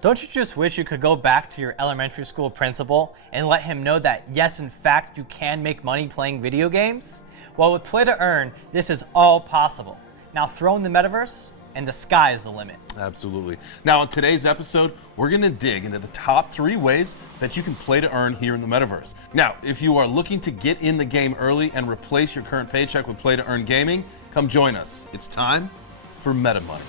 Don't you just wish you could go back to your elementary school principal and let him know that yes, in fact, you can make money playing video games? Well, with Play to Earn, this is all possible. Now throw in the metaverse, and the sky is the limit. Absolutely. Now, in today's episode, we're going to dig into the top 3 ways that you can play to earn here in the metaverse. Now, if you are looking to get in the game early and replace your current paycheck with Play to Earn gaming, come join us. It's time for Meta Money.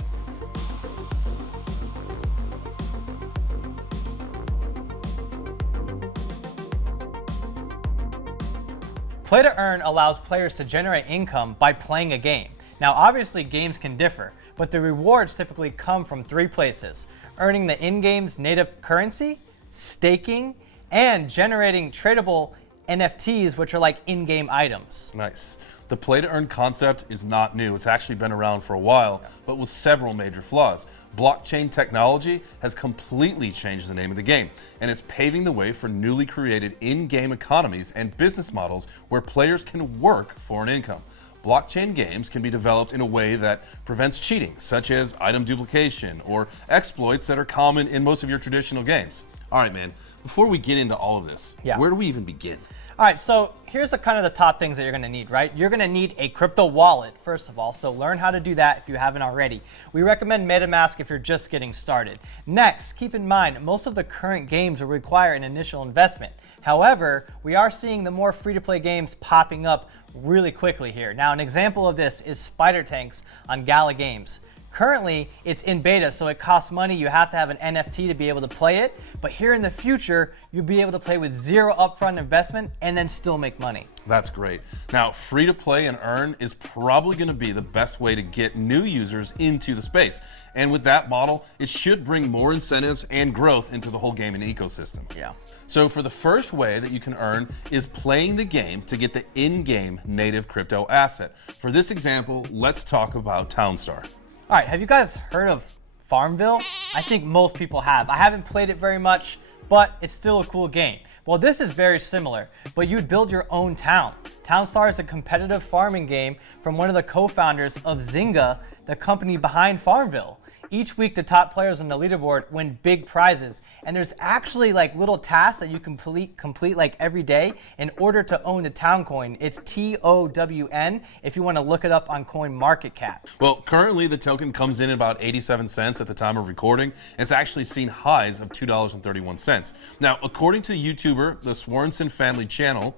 Play to Earn allows players to generate income by playing a game. Now, obviously, games can differ, but the rewards typically come from 3 places: earning the in-game's native currency, staking, and generating tradable NFTs, which are like in-game items. Nice. The Play to Earn concept is not new. It's actually been around for a while, but with several major flaws. Blockchain technology has completely changed the name of the game, and it's paving the way for newly created in-game economies and business models where players can work for an income. Blockchain games can be developed in a way that prevents cheating, such as item duplication or exploits that are common in most of your traditional games. All right, man, before we get into all of this, where do we even begin? All right, so here's kind of the top things that you're going to need, right? You're going to need a crypto wallet, first of all, so learn how to do that if you haven't already. We recommend MetaMask if you're just getting started. Next, keep in mind, most of the current games will require an initial investment. However, we are seeing the more free-to-play games popping up really quickly here. Now, an example of this is Spider Tanks on Gala Games. Currently, it's in beta, so it costs money. You have to have an NFT to be able to play it. But here in the future, you'll be able to play with 0 upfront investment and then still make money. That's great. Now, free to play and earn is probably going to be the best way to get new users into the space. And with that model, it should bring more incentives and growth into the whole gaming ecosystem. Yeah. So for the first way that you can earn is playing the game to get the in-game native crypto asset. For this example, let's talk about Townstar. All right, have you guys heard of Farmville? I think most people have. I haven't played it very much, but it's still a cool game. Well, this is very similar, but you'd build your own town. Townstar is a competitive farming game from one of the co-founders of Zynga, the company behind Farmville. Each week, the top players on the leaderboard win big prizes, and there's actually like little tasks that you can complete like every day in order to own the town coin. It's TOWN if you want to look it up on CoinMarketCap. Well, currently the token comes in at about 87 cents at the time of recording. It's actually seen highs of $2.31. Now, according to YouTuber, the Swanson Family Channel,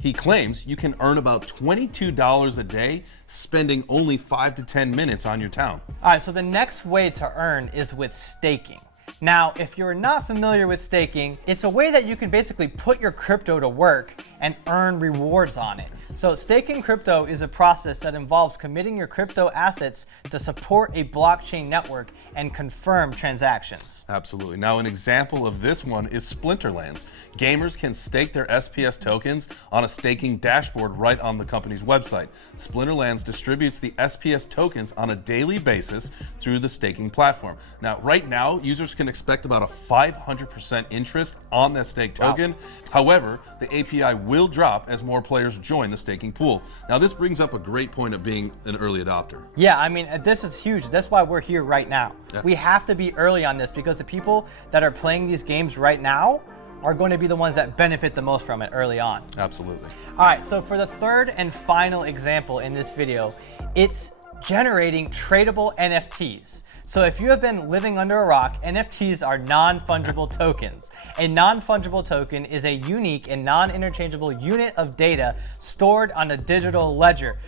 he claims you can earn about $22 a day spending only 5 to 10 minutes on your town. All right, so the next way to earn is with staking. Now, if you're not familiar with staking, it's a way that you can basically put your crypto to work and earn rewards on it. So staking crypto is a process that involves committing your crypto assets to support a blockchain network and confirm transactions. Absolutely. Now, an example of this one is Splinterlands. Gamers can stake their SPS tokens on a staking dashboard right on the company's website. Splinterlands distributes the SPS tokens on a daily basis through the staking platform. Now, right now, users can expect about a 500% interest on that stake token. Wow. However, the API will drop as more players join the staking pool. Now, this brings up a great point of being an early adopter. Yeah, I mean, this is huge. That's why we're here right now. Yeah. We have to be early on this because the people that are playing these games right now are going to be the ones that benefit the most from it early on. Absolutely. All right, so for the third and final example in this video, it's generating tradable NFTs. So if you have been living under a rock, NFTs are non-fungible tokens. A non-fungible token is a unique and non-interchangeable unit of data stored on a digital ledger.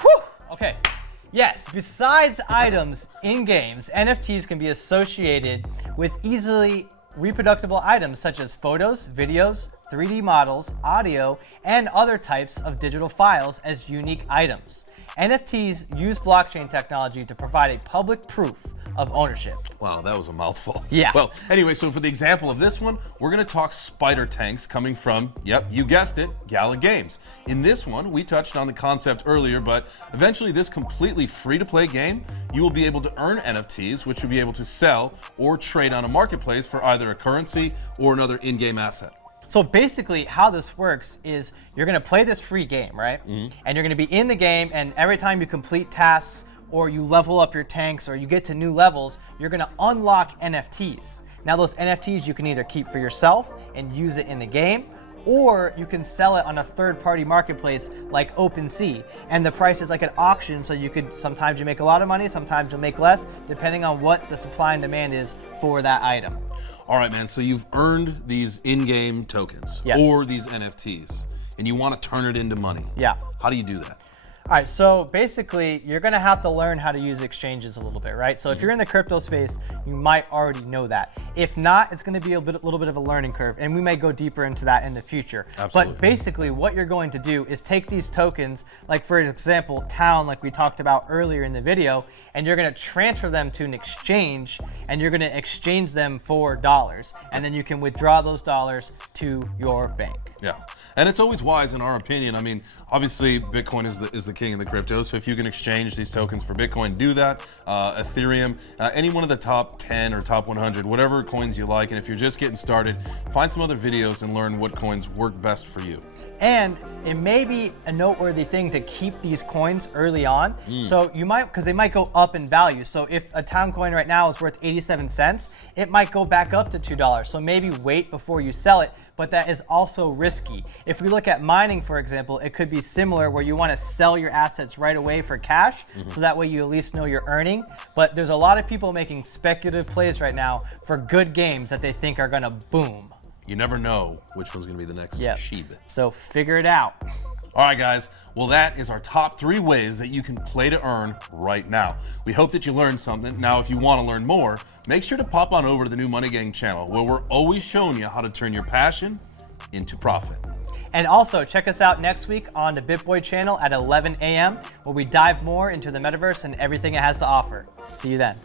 Whew! Okay. Yes, besides items in games, NFTs can be associated with easily reproducible items such as photos, videos, 3D models, audio, and other types of digital files as unique items. NFTs use blockchain technology to provide a public proof of ownership. Wow, that was a mouthful. Yeah. Well, anyway, so for the example of this one, we're going to talk Spider Tanks coming from, yep, you guessed it, Gala Games. In this one, we touched on the concept earlier, but eventually this completely free-to-play game, you will be able to earn NFTs, which you'll be able to sell or trade on a marketplace for either a currency or another in-game asset. So basically how this works is you're going to play this free game, right? Mm-hmm. And you're going to be in the game, and every time you complete tasks or you level up your tanks or you get to new levels, you're going to unlock NFTs. Now those NFTs you can either keep for yourself and use it in the game, or you can sell it on a third-party marketplace like OpenSea. And the price is like an auction, so sometimes you make a lot of money, sometimes you'll make less, depending on what the supply and demand is for that item. All right, man, so you've earned these in-game tokens Yes. or these NFTs, and you want to turn it into money. Yeah. How do you do that? All right, so basically, you're gonna have to learn how to use exchanges a little bit, right? So if you're in the crypto space, you might already know that. If not, it's gonna be a little bit of a learning curve, and we may go deeper into that in the future. Absolutely. But basically, what you're going to do is take these tokens, like for example, Town, like we talked about earlier in the video, and you're gonna transfer them to an exchange, and you're gonna exchange them for dollars, and then you can withdraw those dollars to your bank. Yeah, and it's always wise, in our opinion. I mean, obviously, Bitcoin is the king of the crypto. So if you can exchange these tokens for Bitcoin, do that. Ethereum, any one of the top 10 or top 100, whatever coins you like. And if you're just getting started, find some other videos and learn what coins work best for you. And it may be a noteworthy thing to keep these coins early on. So you might, because they might go up in value. So if a Town coin right now is worth 87 cents, it might go back up to $2. So maybe wait before you sell it, but that is also risky. If we look at mining, for example, it could be similar where you want to sell your assets right away for cash, so that way you at least know you're earning. But there's a lot of people making speculative plays right now for good games that they think are gonna boom. You never know which one's going to be the next Sheeb. So figure it out. All right, guys. Well, that is our top 3 ways that you can play to earn right now. We hope that you learned something. Now, if you want to learn more, make sure to pop on over to the new Money Gang channel, where we're always showing you how to turn your passion into profit. And also, check us out next week on the BitBoy channel at 11 a.m., where we dive more into the metaverse and everything it has to offer. See you then.